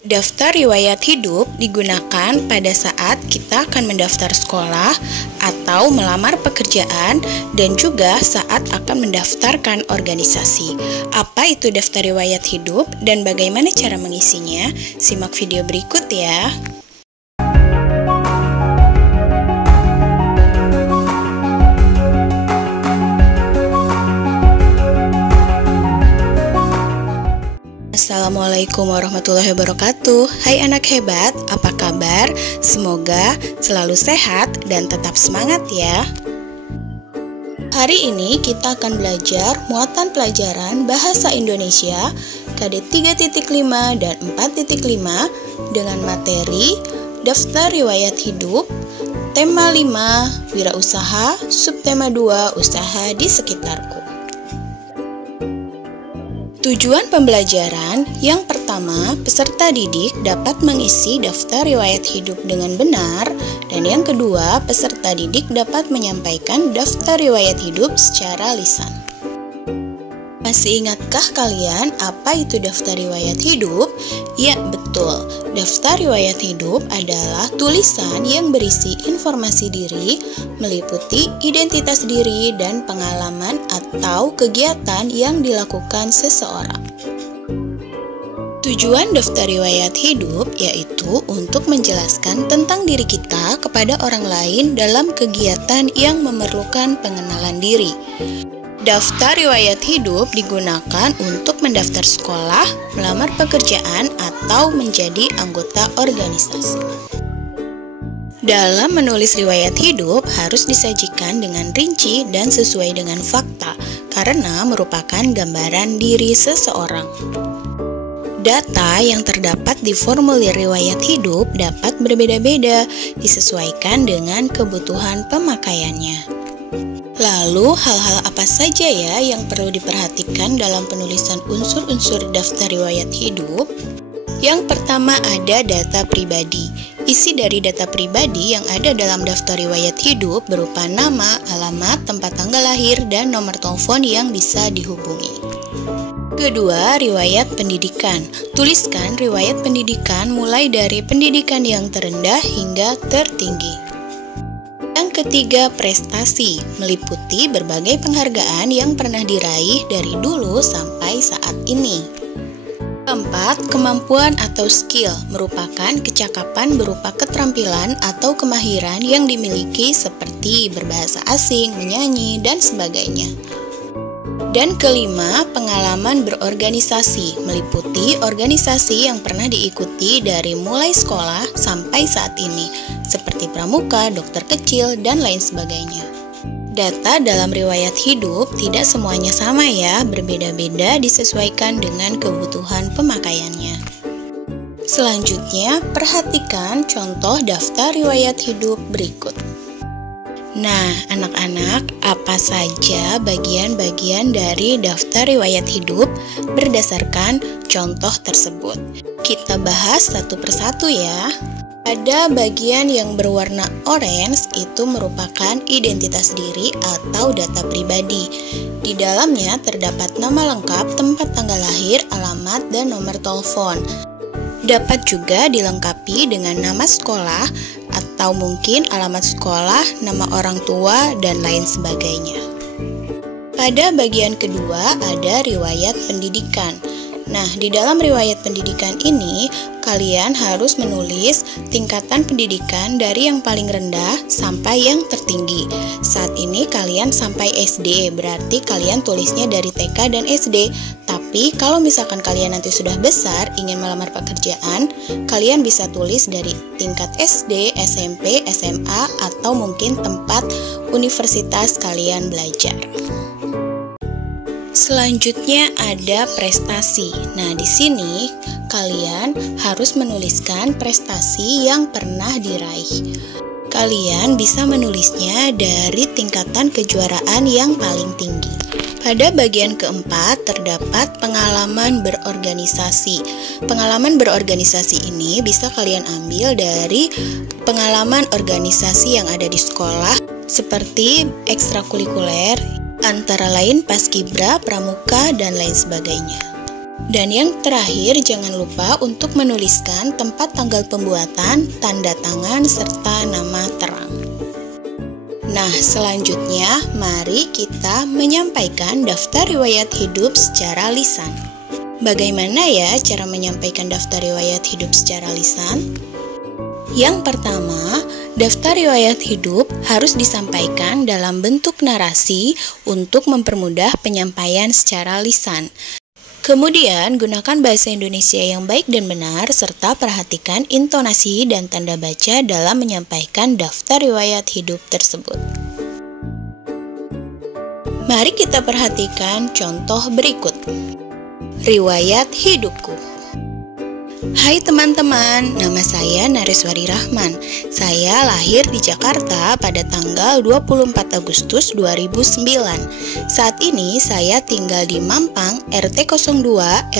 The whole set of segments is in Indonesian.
Daftar riwayat hidup digunakan pada saat kita akan mendaftar sekolah atau melamar pekerjaan dan juga saat akan mendaftarkan organisasi. Apa itu daftar riwayat hidup dan bagaimana cara mengisinya? Simak video berikut ya. Assalamualaikum warahmatullahi wabarakatuh. Hai anak hebat, apa kabar? Semoga selalu sehat dan tetap semangat ya. Hari ini kita akan belajar muatan pelajaran Bahasa Indonesia KD 3.5 dan 4.5 dengan materi Daftar Riwayat Hidup, tema 5 Wirausaha, subtema 2 Usaha di Sekitarku. Tujuan pembelajaran yang pertama, peserta didik dapat mengisi daftar riwayat hidup dengan benar, dan yang kedua, peserta didik dapat menyampaikan daftar riwayat hidup secara lisan. Masih ingatkah kalian apa itu daftar riwayat hidup? Ya, betul. Daftar riwayat hidup adalah tulisan yang berisi informasi diri, meliputi identitas diri dan pengalaman atau kegiatan yang dilakukan seseorang. Tujuan daftar riwayat hidup yaitu untuk menjelaskan tentang diri kita kepada orang lain dalam kegiatan yang memerlukan pengenalan diri. Daftar riwayat hidup digunakan untuk mendaftar sekolah, melamar pekerjaan, atau menjadi anggota organisasi. Dalam menulis riwayat hidup harus disajikan dengan rinci dan sesuai dengan fakta, karena merupakan gambaran diri seseorang. Data yang terdapat di formulir riwayat hidup dapat berbeda-beda, disesuaikan dengan kebutuhan pemakaiannya. Lalu, hal-hal apa saja ya yang perlu diperhatikan dalam penulisan unsur-unsur daftar riwayat hidup? Yang pertama ada data pribadi. Isi dari data pribadi yang ada dalam daftar riwayat hidup berupa nama, alamat, tempat tanggal lahir, dan nomor telepon yang bisa dihubungi. Kedua, riwayat pendidikan. Tuliskan riwayat pendidikan mulai dari pendidikan yang terendah hingga tertinggi. Yang ketiga, prestasi, meliputi berbagai penghargaan yang pernah diraih dari dulu sampai saat ini. Keempat, kemampuan atau skill, merupakan kecakapan berupa keterampilan atau kemahiran yang dimiliki seperti berbahasa asing, menyanyi, dan sebagainya. Dan kelima, pengalaman berorganisasi, meliputi organisasi yang pernah diikuti dari mulai sekolah sampai saat ini, seperti pramuka, dokter kecil, dan lain sebagainya. Data dalam riwayat hidup tidak semuanya sama ya, berbeda-beda disesuaikan dengan kebutuhan pemakaiannya. Selanjutnya, perhatikan contoh daftar riwayat hidup berikut. Nah, anak-anak, apa saja bagian-bagian dari daftar riwayat hidup berdasarkan contoh tersebut? Kita bahas satu persatu ya. Ada bagian yang berwarna orange, itu merupakan identitas diri atau data pribadi. Di dalamnya terdapat nama lengkap, tempat tanggal lahir, alamat, dan nomor telepon. Dapat juga dilengkapi dengan nama sekolah, atau mungkin alamat sekolah, nama orang tua, dan lain sebagainya. Pada bagian kedua ada riwayat pendidikan. Nah, di dalam riwayat pendidikan ini, kalian harus menulis tingkatan pendidikan dari yang paling rendah sampai yang tertinggi. Saat ini kalian sampai SD, berarti kalian tulisnya dari TK dan SD. Tapi kalau misalkan kalian nanti sudah besar, ingin melamar pekerjaan, kalian bisa tulis dari tingkat SD, SMP, SMA, atau mungkin tempat universitas kalian belajar. Selanjutnya ada prestasi. Nah, di sini kalian harus menuliskan prestasi yang pernah diraih. Kalian bisa menulisnya dari tingkatan kejuaraan yang paling tinggi. Pada bagian keempat terdapat pengalaman berorganisasi. Pengalaman berorganisasi ini bisa kalian ambil dari pengalaman organisasi yang ada di sekolah seperti ekstrakurikuler, antara lain paskibra, pramuka, dan lain sebagainya. Dan yang terakhir, jangan lupa untuk menuliskan tempat tanggal pembuatan, tanda tangan, serta nama terang. Nah, selanjutnya mari kita menyampaikan daftar riwayat hidup secara lisan. Bagaimana ya cara menyampaikan daftar riwayat hidup secara lisan? Yang pertama, daftar riwayat hidup harus disampaikan dalam bentuk narasi untuk mempermudah penyampaian secara lisan. Kemudian, gunakan bahasa Indonesia yang baik dan benar, serta perhatikan intonasi dan tanda baca dalam menyampaikan daftar riwayat hidup tersebut. Mari kita perhatikan contoh berikut. Riwayat hidupku. Hai teman-teman, nama saya Nareswari Rahman. Saya lahir di Jakarta pada tanggal 24 Agustus 2009. Saat ini saya tinggal di Mampang, RT 02,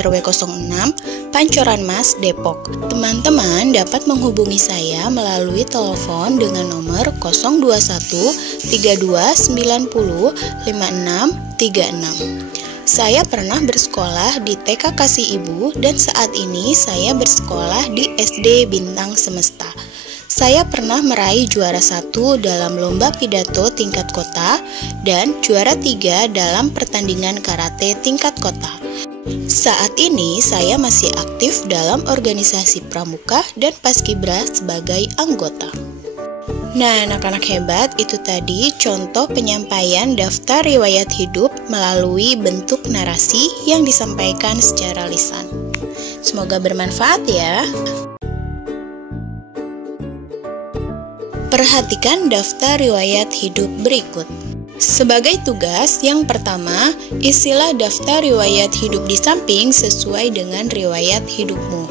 RW 06, Pancoran Mas, Depok. Teman-teman dapat menghubungi saya melalui telepon dengan nomor 021 32 90 5636. Saya pernah bersekolah di TK Kasih Ibu dan saat ini saya bersekolah di SD Bintang Semesta. Saya pernah meraih juara 1 dalam lomba pidato tingkat kota dan juara 3 dalam pertandingan karate tingkat kota. Saat ini saya masih aktif dalam organisasi pramuka dan paskibra sebagai anggota. Nah, anak-anak hebat, itu tadi contoh penyampaian daftar riwayat hidup melalui bentuk narasi yang disampaikan secara lisan. Semoga bermanfaat ya. Perhatikan daftar riwayat hidup berikut. Sebagai tugas, yang pertama, isilah daftar riwayat hidup di samping sesuai dengan riwayat hidupmu.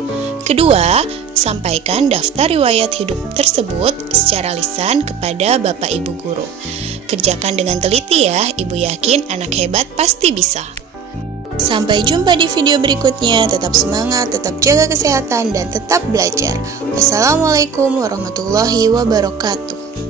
Kedua, sampaikan daftar riwayat hidup tersebut secara lisan kepada Bapak Ibu guru. Kerjakan dengan teliti ya, Ibu yakin anak hebat pasti bisa. Sampai jumpa di video berikutnya, tetap semangat, tetap jaga kesehatan, dan tetap belajar. Wassalamualaikum warahmatullahi wabarakatuh.